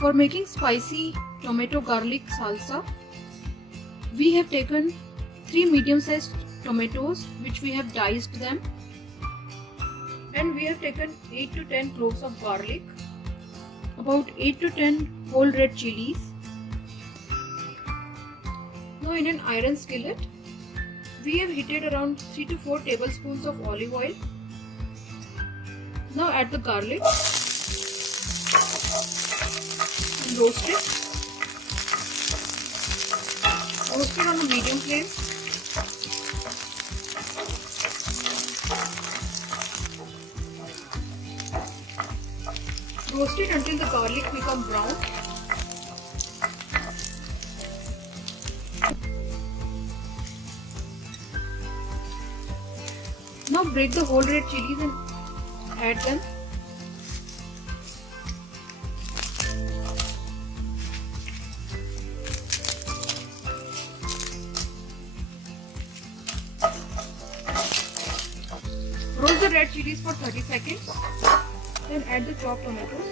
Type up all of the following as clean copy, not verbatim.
For making spicy tomato garlic salsa, we have taken 3 medium-sized tomatoes which we have diced them, and we have taken 8 to 10 cloves of garlic, about 8 to 10 whole red chilies. Now in an iron skillet, we have heated around 3 to 4 tablespoons of olive oil. Now add the garlic and roast it. Roast it on a medium flame. Roast it until the garlic becomes brown. Now break the whole red chilies and add them. Roast the red chilies for 30 seconds. Then add the chopped tomatoes.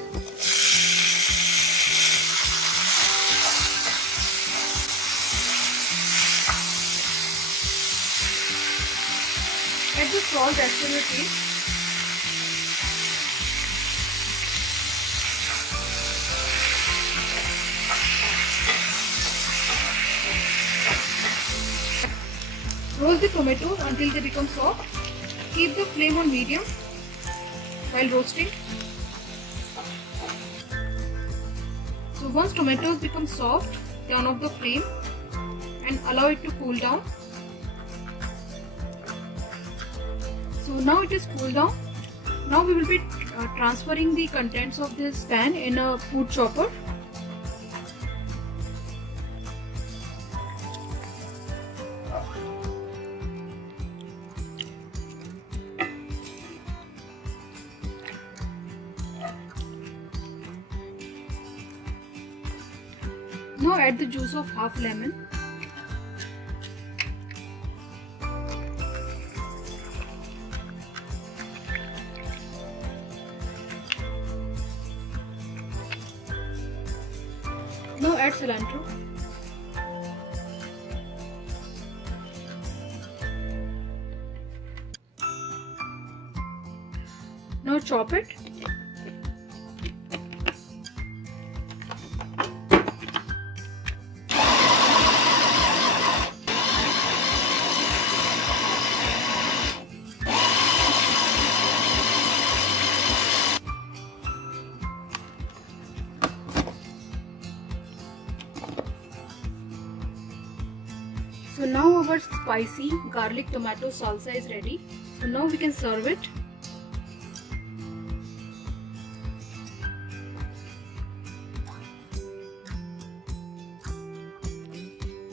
Add the salt as per your taste. Roast the tomatoes until they become soft. Keep the flame on medium while roasting. So once tomatoes become soft, turn off the flame and allow it to cool down. So now it is cooled down. Now we will be transferring the contents of this pan in a food chopper. Now add the juice of half lemon. Now add cilantro. Now chop it. So now our spicy garlic tomato salsa is ready. So now we can serve it.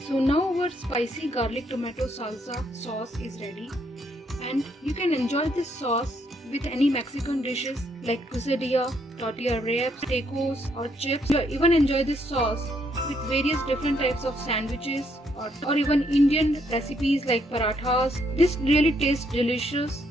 So now our spicy garlic tomato salsa sauce is ready, and you can enjoy this sauce with any Mexican dishes like quesadilla, tortilla wraps, tacos or chips. You even enjoy this sauce with various different types of sandwiches or even Indian recipes like parathas. This really tastes delicious